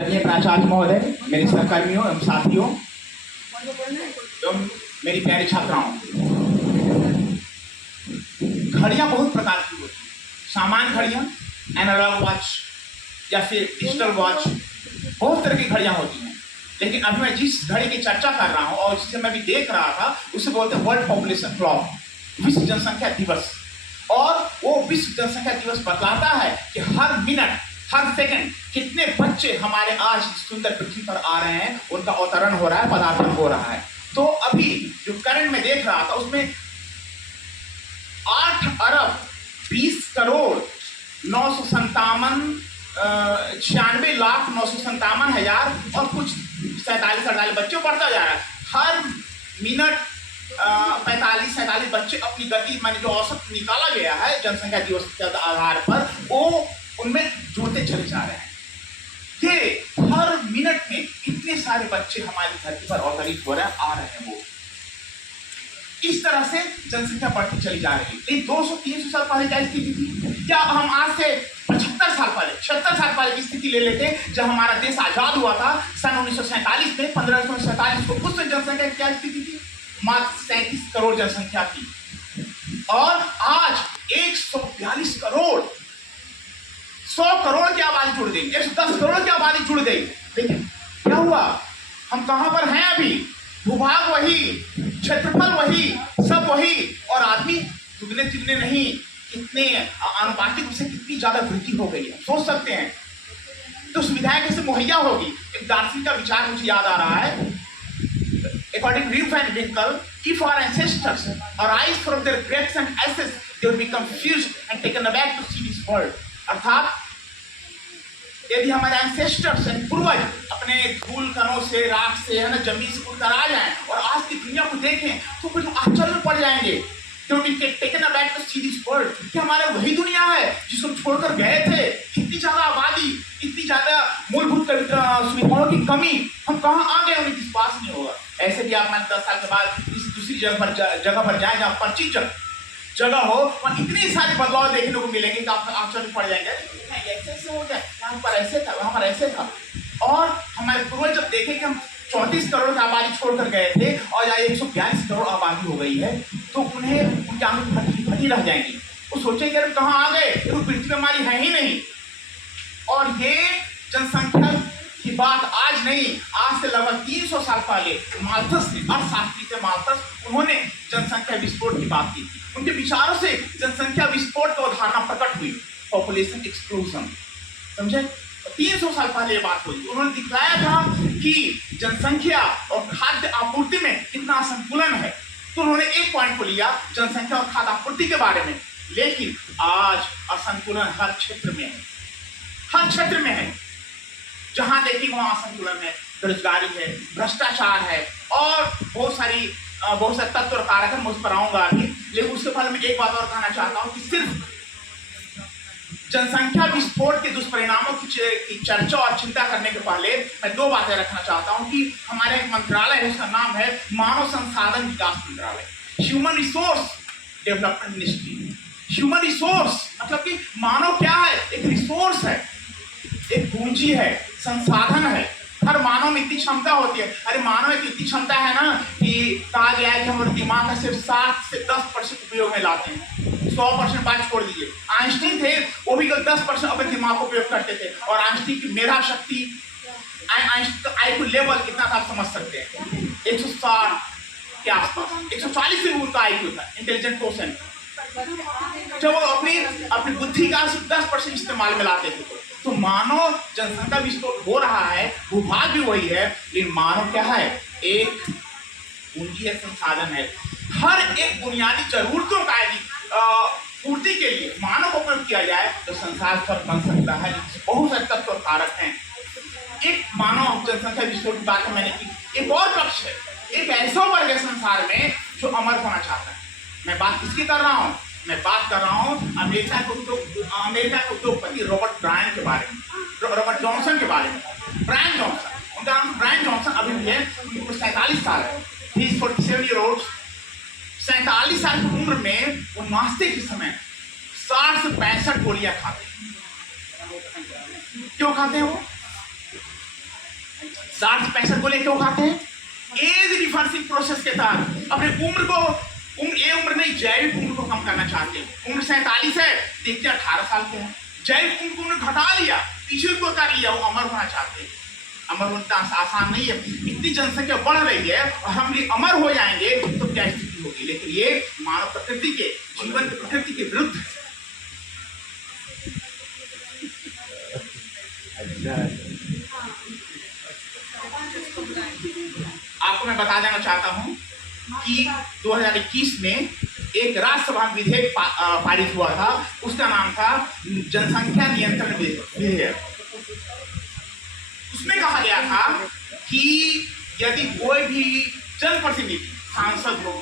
आदरणीय प्राचार्य महोदय, मेरे सहकर्मियों एवं साथियों एवं मेरी प्यारी छात्राओं, घड़ियां बहुत प्रकार की होती हैं। सामान्य घड़ियां, एनालॉग वॉच या फिर डिजिटल वॉच, बहुत तरह की घड़ियां होती हैं। लेकिन अभी मैं जिस घड़ी की चर्चा कर रहा हूं और जिसे मैं भी देख रहा था, उसे बोलते हैं वर्ल्ड पॉपुलेशन क्लॉक, विश्व जनसंख्या दिवस। और वो विश्व जनसंख्या दिवस बतलाता है कि हर मिनट हर सेकंड कितने बच्चे हमारे आज सुंदर पृथ्वी पर आ रहे हैं, उनका अवतरण हो रहा है, पदार्पण हो रहा है। तो अभी जो करंट में देख रहा था उसमें 8 अरब 20 करोड़ 96,957,957,000 और कुछ 47 बच्चे बढ़ता जा रहा है। हर मिनट 45-47 बच्चे अपनी गति माने जो औसत निकाला गया है जनसंख्या दिवस के आधार पर, वो उनमें जुड़ते चले जा रहे हैं। ये हर मिनट में इतने सारे बच्चे हमारी धरती पर अवतरित हो रहे हैं, आ रहे हैं। वो इस तरह से जनसंख्या बढ़ती चली जा रही है। लेकिन 200-300 साल पहले क्या स्थिति थी? क्या हम आज से 75 साल पहले 76 साल पहले की स्थिति ले लेते, जब हमारा देश आजाद हुआ था सन 1947 में, 1547 को, उस जनसंख्या की क्या स्थिति थी? मात्र 37 करोड़ जनसंख्या थी। और आज 142 करोड़, 100 करोड़ की आबादी जुड़ गई, 110 करोड़ की आबादी जुड़ गई। लेकिन क्या हुआ? हम कहां पर हैं अभी? भूभाग वही, क्षेत्रफल वही, सब वही, और आदमी दुगने तिगने नहीं, कितने आनुपातिक रूप से कितनी ज्यादा वृद्धि हो गई है, सोच सकते हैं। तो सुविधाएं कैसे मुहैया होगी? एक दार्शनिक का विचार मुझे याद आ रहा है। According to Rip Van Winkle, if our ancestors arise from their graves and ashes, they will be confused and taken aback to see this world. अर्थात यदि हमारे एंसेस्टर्स पूर्वज अपने धूल कणों से, राख से, है ना, जमीन से उठकर आ जाएं और आज की दुनिया को देखें तो कुछ आश्चर्य में पड़ जाएंगे। They will be taken aback to see this world. कि हमारे वही दुनिया है जिसको हम छोड़कर गए थे। इतनी ज्यादा आबादी, इतनी ज्यादा मूलभूत सुविधाओं की कमी, हम कहाँ आ गए, उन्हें विश्वास नहीं होगा। ऐसे भी आप 10 साल के बाद किसी दूसरी जगह पर जाए जहाँ परिचित जगह हो, वहाँ इतनी सारी बदलाव देखने को मिलेंगे कि आप आश्चर्य पड़ जाएंगे, ऐसे हो जाए, यहाँ पर ऐसे था, वहाँ पर ऐसे था। और हमारे पूर्वज जब देखें कि हम 34 करोड़ की आबादी छोड़कर गए थे और यहाँ 142 करोड़ आबादी हो गई है, तो उन्हें उनकी आंखें फटी रह जाएंगी। वो सोचेंगे अरे कहाँ आ गए, तो पृथ्वी हमारी है ही नहीं। और ये जनसंख्या की बात आज नहीं, आज से लगभग 300 साल पहले माल्थस ने, अर्थशास्त्री थे माल्थस, उन्होंने जनसंख्या विस्फोट की बात की थी। उनके विचारों से जनसंख्या विस्फोट की अवधारणा प्रकट हुई, पॉपुलेशन एक्सप्लोजन। समझे? 300 साल पहले ये बात हुई। उन्होंने दिखलाया था कि जनसंख्या और खाद्य आपूर्ति में कितना असंतुलन है। तो उन्होंने एक पॉइंट को लिया जनसंख्या और खाद्य आपूर्ति के बारे में। लेकिन आज असंतुलन हर क्षेत्र में है, हर क्षेत्र में है। जहां देखिए वहां असंतुलन है, बेरोजगारी है, भ्रष्टाचार है और बहुत सारे तत्व और कारक है। मैं उस पर आऊंगा अभी। लेकिन उसके पहले मैं एक बात और कहना चाहता हूं कि सिर्फ जनसंख्या विस्फोट के दुष्परिणामों की चर्चा और चिंता करने के पहले मैं 2 बातें रखना चाहता हूं कि हमारे एक मंत्रालय है, उसका नाम है मानव संसाधन विकास मंत्रालय, human resource development ministry. Human resource मतलब कि मानव क्या है? एक रिसोर्स है, एक पूंजी है, संसाधन है। हर मानव में इतनी क्षमता होती है। अरे मानव में इतनी क्षमता है ना कि कहा गया है कि हमारे दिमाग का सिर्फ 7 से 10% उपयोग में लाते हैं। 100% बात छोड़ दीजिए। आइंस्टीन थे, वो भी 10% अपने दिमाग को उपयोग करते थे। और आइंस्टीन की मेधा शक्ति, आईक्यू लेवल कितना था आप समझ सकते हैं? 160 के आसपास, 140 से भी उनका आईक्यू था, इंटेलिजेंट क्वोशिएंट। जब वो अपनी बुद्धि का सिर्फ 10% इस्तेमाल में लाते थे। तो मानव जनसंख्या विस्फोट हो रहा है, भूभाग भी वही है, लेकिन मानव क्या है? एक पूंजी है, संसाधन है। हर एक बुनियादी जरूरतों का यदि पूर्ति के लिए मानव को उपयोग किया जाए तो संसार स्वर बन सकता है। बहुत सारे तत्व और कारक हैं। एक मानव जनसंख्या विस्फोट की बात मैंने की। एक और पक्ष है, एक ऐसा वर्ग है संसार में जो अमर होना चाहता है। मैं बात किसकी कर रहा हूँ? मैं बात कर रहा हूँ अमेरिका के उद्योगपति रॉबर्ट ब्रायन के बारे में, रॉबर्ट जॉनसन के बारे में। ब्रायन जॉनसन, उनका नाम ब्रायन जॉनसन अभी भी है, उनको 47 साल है। He is 47 year old. 47 साल की उम्र में वो नाश्ते के समय 60 से 65 गोलियां खाते हैं। क्यों खाते हैं वो? 60 से 65 को लेकर उठाते हैं एज रिवर्सिंग प्रोसेस के तहत अपने उम्र नहीं जैविक उम्र को कम करना चाहते हैं। उम्र 47 है, देखते 18 साल के हैं, जैविक उम्र को उन्होंने घटा लिया, पीछे को कर लिया, वो अमर होना चाहते हैं। अमर होना आसान नहीं है, इतनी जनसंख्या बढ़ रही है और हम भी अमर हो जाएंगे तो क्या स्थिति होगी। लेकिन ये मानव प्रकृति के जीवन की प्रकृति के विरुद्ध है। आपको मैं बता देना चाहता हूं कि 2021 में एक राज्यसभा विधेयक पारित हुआ था, उसका नाम था जनसंख्या नियंत्रण विधेयक। उसमें कहा गया था कि यदि कोई भी जनप्रतिनिधि, सांसद हो,